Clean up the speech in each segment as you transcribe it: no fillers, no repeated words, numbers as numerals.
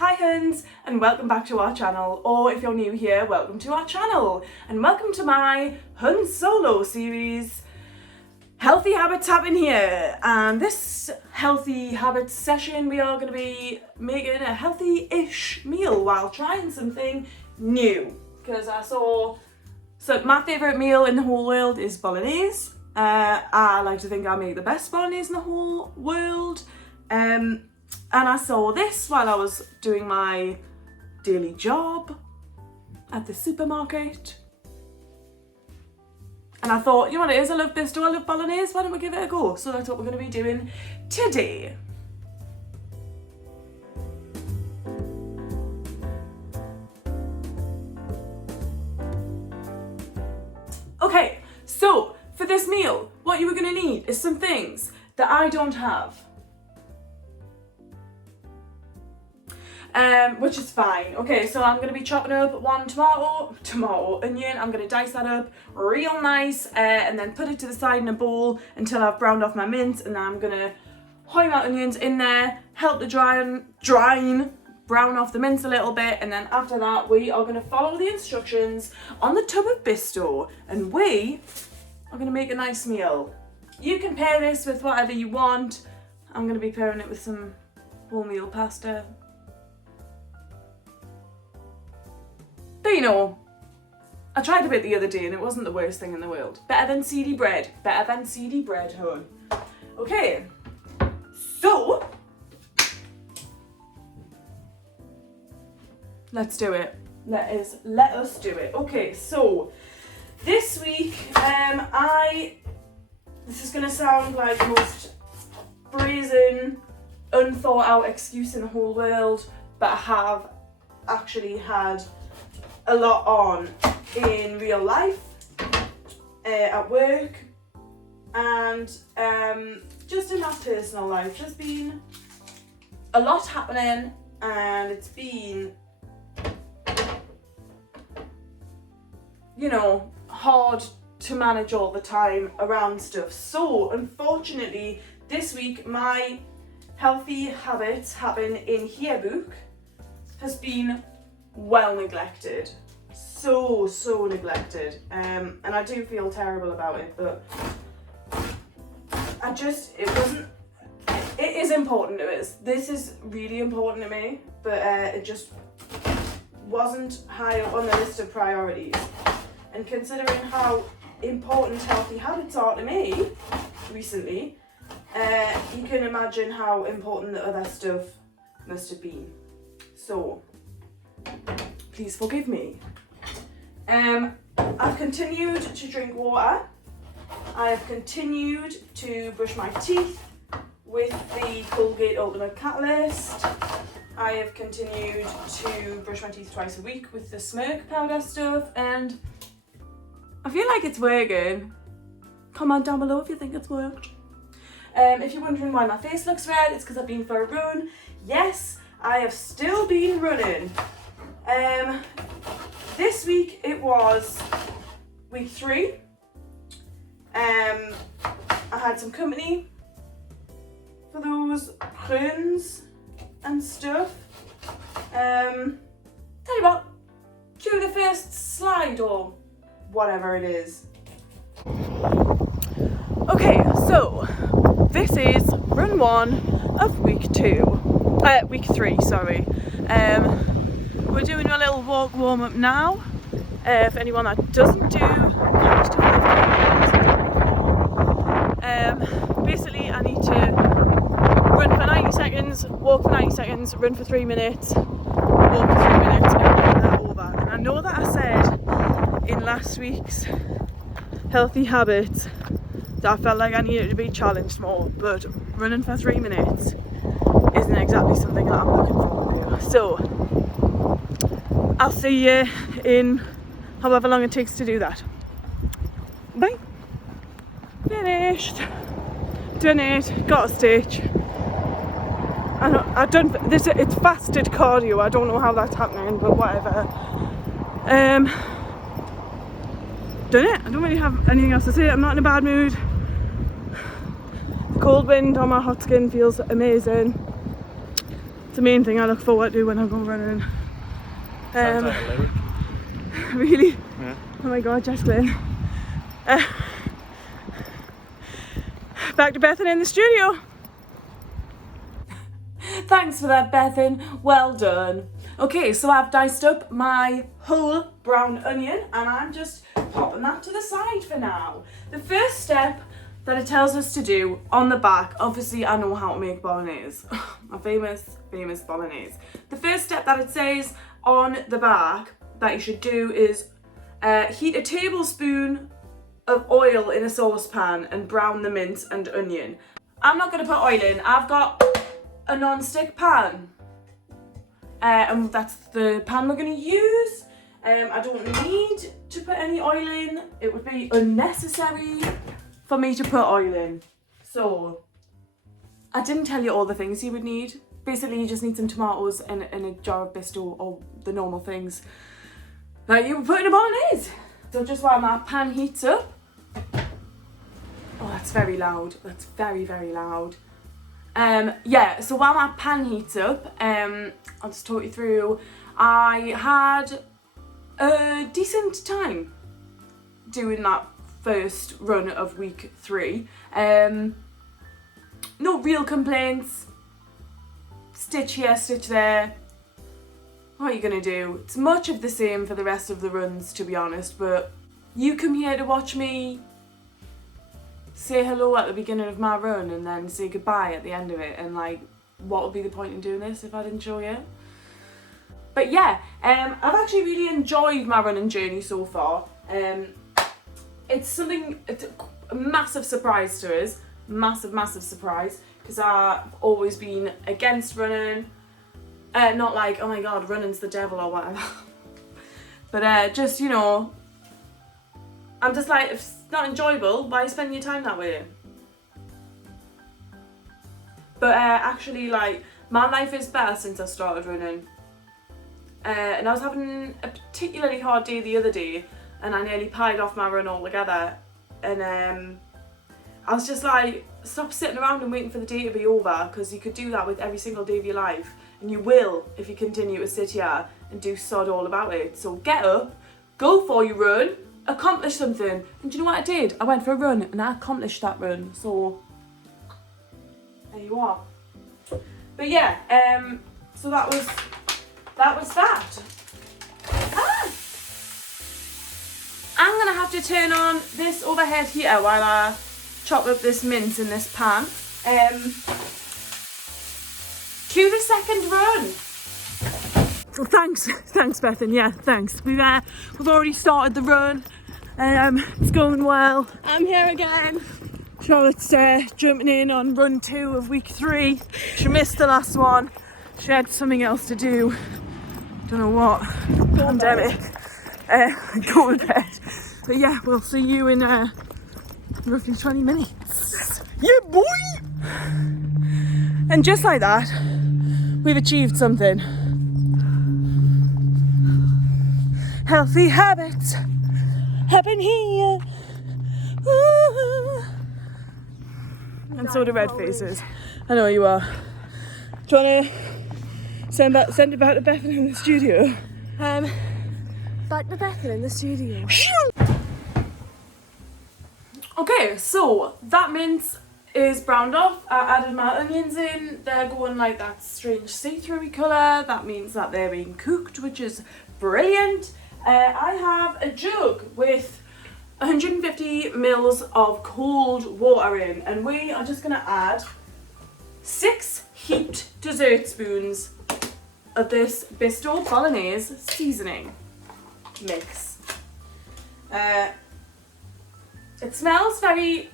Hi Huns, and welcome back to our channel, or if you're new here, welcome to our channel, and welcome to my Hun solo series. Healthy habits happen here, and this healthy habits session we are going to be making a healthy-ish meal while trying something new, because so my favourite meal in the whole world is bolognese. I like to think I make the best bolognese in the whole world. And I saw this while I was doing my daily job at the supermarket. And I thought, you know what it is, I love Bisto, I love bolognese, why don't we give it a go? So that's what we're going to be doing today. Okay, so for this meal, what you are going to need is some things that I don't have. Which is fine. Okay, so I'm going to be chopping up one tomato, onion. I'm going to dice that up real nice and then put it to the side in a bowl until I've browned off my mint, and then I'm going to hoy my onions in there, help the brown off the mince a little bit, and then after that we are going to follow the instructions on the tub of Bisto and we are going to make a nice meal. You can pair this with whatever you want. I'm going to be pairing it with some wholemeal pasta. But you know, I tried a bit the other day and it wasn't the worst thing in the world. Better than seedy bread. Better than seedy bread, hun. Okay, so let's do it. Let us do it. Okay, so this week, this is gonna sound like the most brazen, unthought out excuse in the whole world, but I have actually had a lot on in real life, at work, and just in my personal life. There's been a lot happening and it's been, you know, hard to manage all the time around stuff. So unfortunately this week my healthy habits happen in here book has been well neglected, so neglected, and I do feel terrible about it, but it is important to us. This is really important to me, but it just wasn't high up on the list of priorities, and considering how important healthy habits are to me recently, you can imagine how important the other stuff must have been. So please forgive me. I've continued to drink water. I have continued to brush my teeth with the Colgate Ultimate Catalyst. I have continued to brush my teeth twice a week with the smirk powder stuff, and I feel like it's working. Comment down below if you think it's worked. If you're wondering why my face looks red, it's because I've been for a run. Yes, I have still been running. This week it was week 3. I had some company for those Huns and stuff. Tell you what, cue the first slide or whatever it is. Okay, so this is run 1 of week 3, sorry. We're doing a little walk warm up now. For anyone that doesn't do basically I need to run for 90 seconds, walk for 90 seconds, run for 3 minutes, walk for 3 minutes, and get that over. And I know that I said in last week's healthy habits that I felt like I needed to be challenged more, but running for 3 minutes isn't exactly something that I'm looking forward to. So I'll see you in however long it takes to do that. Bye. Finished. Done it. Got a stitch. I've done this. It's fasted cardio. I don't know how that's happening, but whatever. Done it. I don't really have anything else to say. I'm not in a bad mood. The cold wind on my hot skin feels amazing. It's the main thing I look forward to when I go running. Sounds like a lyric. Really? Yeah. Oh my god, Jacqueline. Back to Bethan in the studio. Thanks for that, Bethan. Well done. Okay, so I've diced up my whole brown onion and I'm just popping that to the side for now. The first step that it tells us to do on the back, obviously I know how to make bolognese. My famous bolognese. The first step that it says on the back that you should do is heat a tablespoon of oil in a saucepan and brown the mince and onion. I'm not going to put oil in. I've got a non-stick pan. And that's the pan we're going to use. I don't need to put any oil in. It would be unnecessary for me to put oil in. So, I didn't tell you all the things you would need. Basically, you just need some tomatoes and a jar of Bisto, or the normal things that you would put in a bolognese. So just while my pan heats up. Oh, that's very loud. That's very, very loud. Yeah, so while my pan heats up, I'll just talk you through. I had a decent time doing that first run of week 3. No real complaints. Stitch here, stitch there. What are you gonna do? It's much of the same for the rest of the runs, to be honest, but you come here to watch me say hello at the beginning of my run and then say goodbye at the end of it, and like, what would be the point in doing this if I didn't show you? But yeah, I've actually really enjoyed my running journey so far. It's a massive surprise to us, massive surprise, because I've always been against running. Not like, oh my god, running's the devil or whatever. But just, you know, I'm just like, if it's not enjoyable, why are you spending your time that way? But actually, like, my life is better since I started running. And I was having a particularly hard day the other day, and I nearly pied off my run altogether. And I was just like, stop sitting around and waiting for the day to be over, because you could do that with every single day of your life. And you will if you continue to sit here and do sod all about it. So get up, go for your run, accomplish something. And do you know what I did? I went for a run and I accomplished that run. So there you are. But yeah, so that was that. I'm gonna have to turn on this overhead heater while I chop up this mince in this pan. To the second run. Well, thanks Bethan. Yeah, thanks. We've already started the run. It's going well. I'm here again. Charlotte's jumping in on run 2 of week 3. She missed the last one. She had something else to do. Don't know what. Pandemic. Go to bed. But yeah, we'll see you in roughly 20 minutes. Yeah, boy! And just like that, we've achieved something. Healthy habits happen here. Ooh. And so do red faces. I know you are. Do you want to send it back to Bethan in the studio? Back to Bethan in the studio. Okay, so that mince is browned off. I added my onions in. They're going like that strange see-through colour. That means that they're being cooked, which is brilliant. I have a jug with 150 mils of cold water in, and we are just going to add 6 heaped dessert spoons of this Bisto Bolognese seasoning mix. It smells very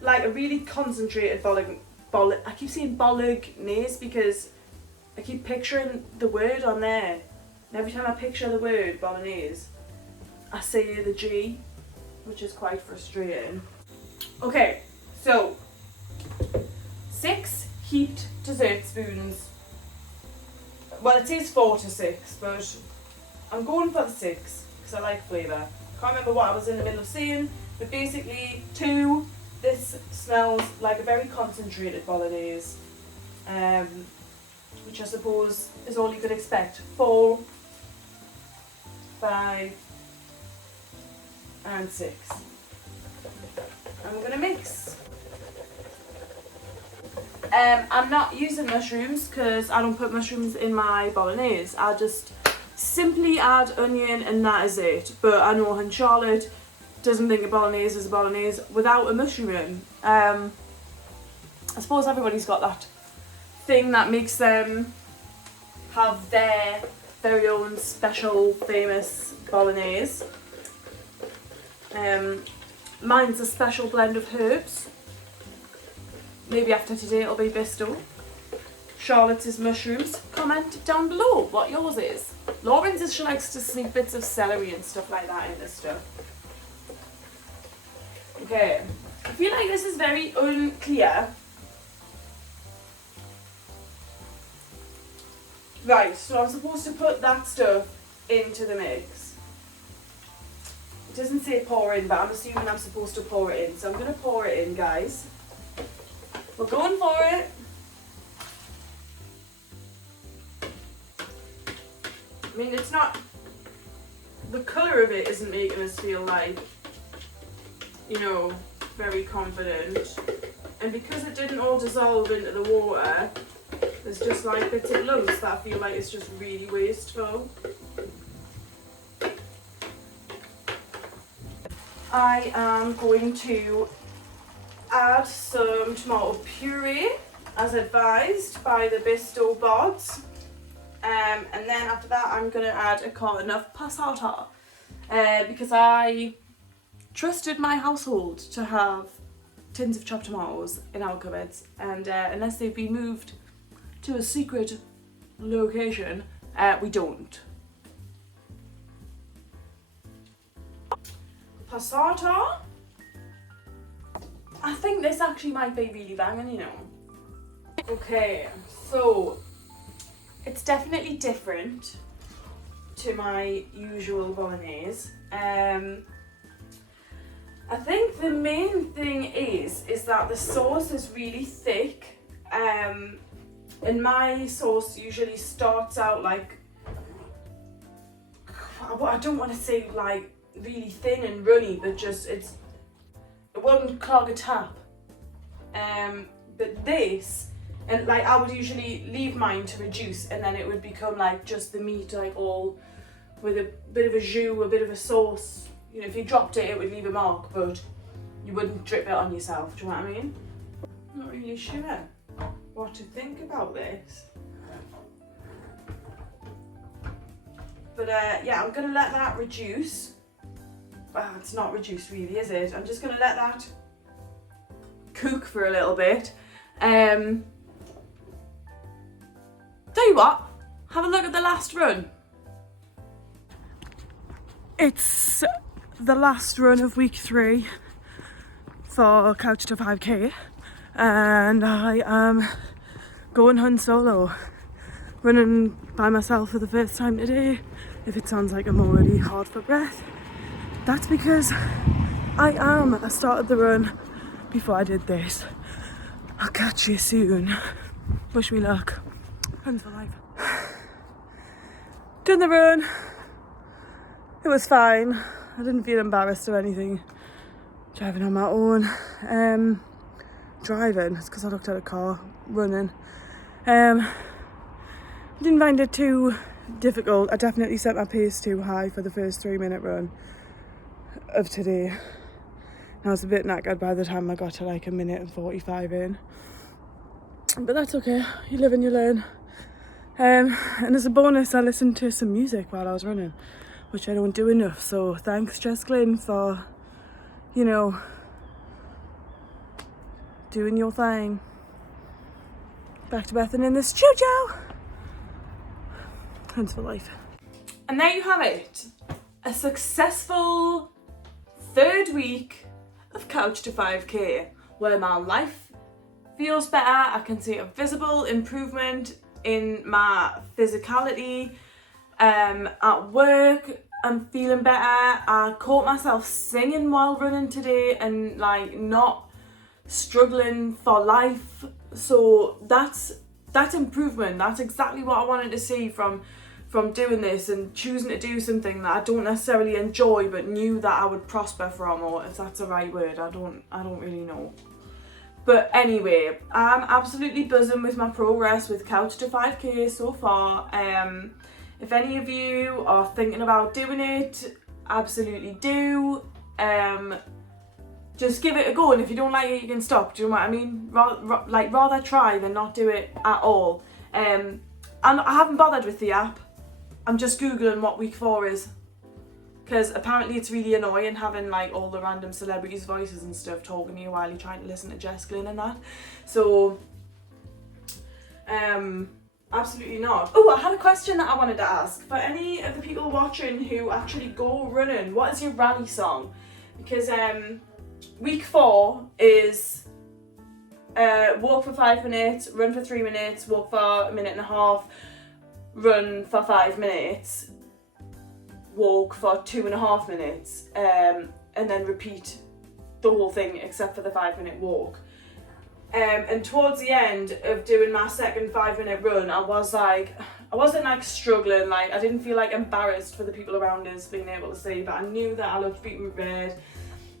like a really concentrated I keep saying bolognese because I keep picturing the word on there. And every time I picture the word bolognese, I say the G, which is quite frustrating. Okay, so 6 heaped dessert spoons. Well, it says 4 to 6, but I'm going for the 6 because I like flavour. Can't remember what I was in the middle of saying, but basically 2. This smells like a very concentrated bolognese. which I suppose is all you could expect. 4, 5, and 6. And we're going to mix. I'm not using mushrooms because I don't put mushrooms in my bolognese. I just simply add onion and that is it. But I know Hun Charlotte doesn't think a bolognese is a bolognese without a mushroom. I suppose everybody's got that thing that makes them have their very own special famous bolognese. Mine's a special blend of herbs. Maybe after today it'll be Bisto. Charlotte's is mushrooms. Comment down below what yours is. Lauren's is she likes to sneak bits of celery and stuff like that in this stuff. Okay, I feel like this is very unclear. Right, so I'm supposed to put that stuff into the mix. It doesn't say pour in, but I'm assuming I'm supposed to pour it in. So I'm going to pour it in, guys. We're going for it. I mean, it's not... The colour of it isn't making us feel like, you know, very confident. And because it didn't all dissolve into the water, there's just like bits of lumps that I feel like it's just really wasteful. I am going to add some tomato puree as advised by the Bisto bods. And then after that I'm going to add a carton of passata because I trusted my household to have tins of chopped tomatoes in our cupboards, and unless they've been moved to a secret location, we don't. Passata. I think this actually might be really banging, you know. Okay, so it's definitely different to my usual bolognese. I think the main thing is that the sauce is really thick, and my sauce usually starts out like, I don't want to say like really thin and runny, but just it wouldn't clog a tap. But this, and like I would usually leave mine to reduce, and then it would become like just the meat, like all with a bit of a jus, a bit of a sauce. You know, if you dropped it, it would leave a mark, but you wouldn't drip it on yourself. Do you know what I mean? I'm not really sure what to think about this. But yeah, I'm gonna let that reduce. Well, it's not reduced really, is it? I'm just gonna let that cook for a little bit. Tell you what, have a look at the last run. It's the last run of week 3 for Couch to 5k, and I am going Hun solo, running by myself for the first time today. If it sounds like I'm already hard for breath, that's because I started the run before I did this. I'll catch you soon. Wish me luck. Huns for life. Done the run. It was fine. I didn't feel embarrassed or anything driving on my own. Driving, it's because I looked at a car. Running. Didn't find it too difficult. I definitely set my pace too high for the first 3-minute run of today. I was a bit knackered by the time I got to like 1:45 in. But that's okay. You live and you learn. And as a bonus, I listened to some music while I was running, which I don't do enough. So thanks, Jess Glynn, for, you know, doing your thing. Back to Bethan in the studio. Huns for life. And there you have it. A successful 3rd week of Couch to 5k, where my life feels better. I can see a visible improvement in my physicality. At work, I'm feeling better. I caught myself singing while running today and like not struggling for life. So that's that's improvement. That's exactly what I wanted to see from doing this and choosing to do something that I don't necessarily enjoy but knew that I would prosper from, or if that's the right word, I don't really know. But anyway, I'm absolutely buzzing with my progress with Couch to 5k so far. If any of you are thinking about doing it, absolutely do. Just give it a go, and if you don't like it, you can stop. Do you know what I mean? Rather try than not do it at all. And I haven't bothered with the app. I'm just googling what week 4 is, because apparently it's really annoying having like all the random celebrities' voices and stuff talking to you while you're trying to listen to Jess Glynn and that. So, absolutely not. Oh, I had a question that I wanted to ask for any of the people watching who actually go running. What is your rally song? Because week 4 is walk for 5 minutes, run for 3 minutes, walk for 1.5 minutes, run for 5 minutes, walk for 2.5 minutes, and then repeat the whole thing except for the 5-minute walk. And towards the end of doing my second 5-minute run, I wasn't like struggling, like I didn't feel like embarrassed for the people around us being able to see, but I knew that I looked beetroot red.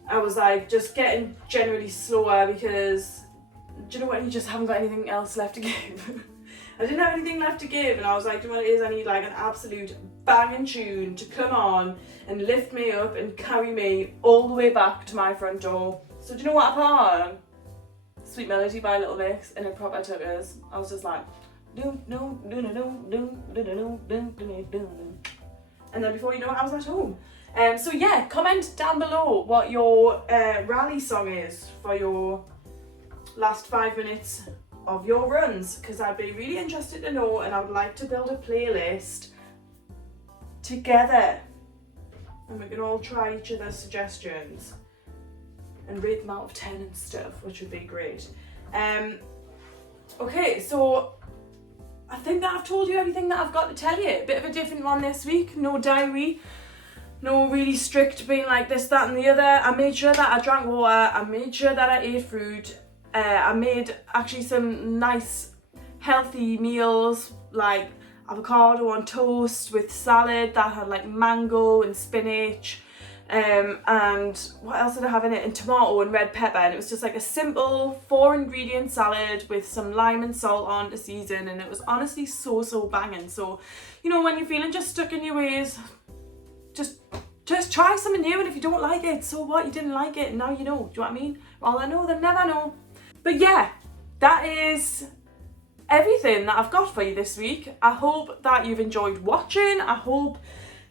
I was like just getting generally slower because, do you know what, you just haven't got anything else left to give. I didn't have anything left to give, and I was like, do you know what it is? I need like an absolute banging tune to come on and lift me up and carry me all the way back to my front door. So do you know what I put on? Sweet Melody by Little Mix, and it proper took us. I was just like, and then before you know it, I was at home. So yeah, comment down below what your rally song is for your last 5 minutes of your runs, because I'd be really interested to know, and I would like to build a playlist together, and we can all try each other's suggestions and rate them out of 10 and stuff, which would be great. Okay, so I think that I've told you everything that I've got to tell you. A bit of a different one this week, no diary, no really strict being like this, that and the other. I made sure that I drank water, I made sure that I ate fruit. I made actually some nice healthy meals like avocado on toast with salad that had like mango and spinach, and what else did I have in it? And tomato and red pepper, and it was just like a simple 4-ingredient salad with some lime and salt on to season, and it was honestly so banging. So, you know, when you're feeling just stuck in your ways, just try something new, and if you don't like it, so what? You didn't like it, and now you know. Do you know what I mean? Rather know than never know. But yeah, that is everything that I've got for you this week. I hope that you've enjoyed watching. I hope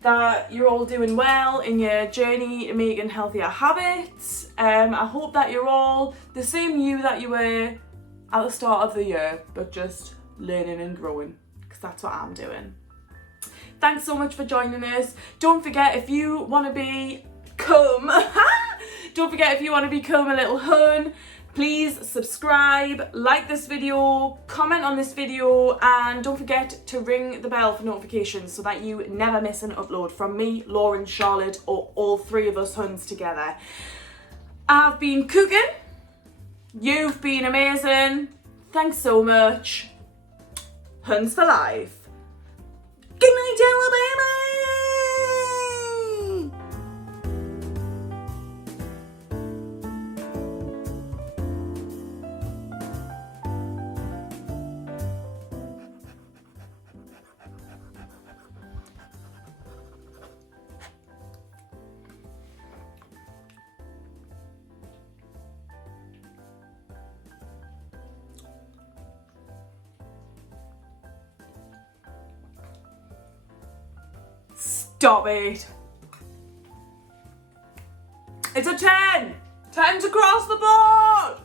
that you're all doing well in your journey to making healthier habits. I hope that you're all the same you that you were at the start of the year, but just learning and growing, because that's what I'm doing. Thanks so much for joining us. Don't forget, if you want to become a little Hun, please subscribe, like this video, comment on this video, and don't forget to ring the bell for notifications so that you never miss an upload from me, Lauren, Charlotte, or all 3 of us Huns together. I've been cooking. You've been amazing. Thanks so much. Huns for life. Good night, Alabama. Stop it. It's a 10. 10's across the board.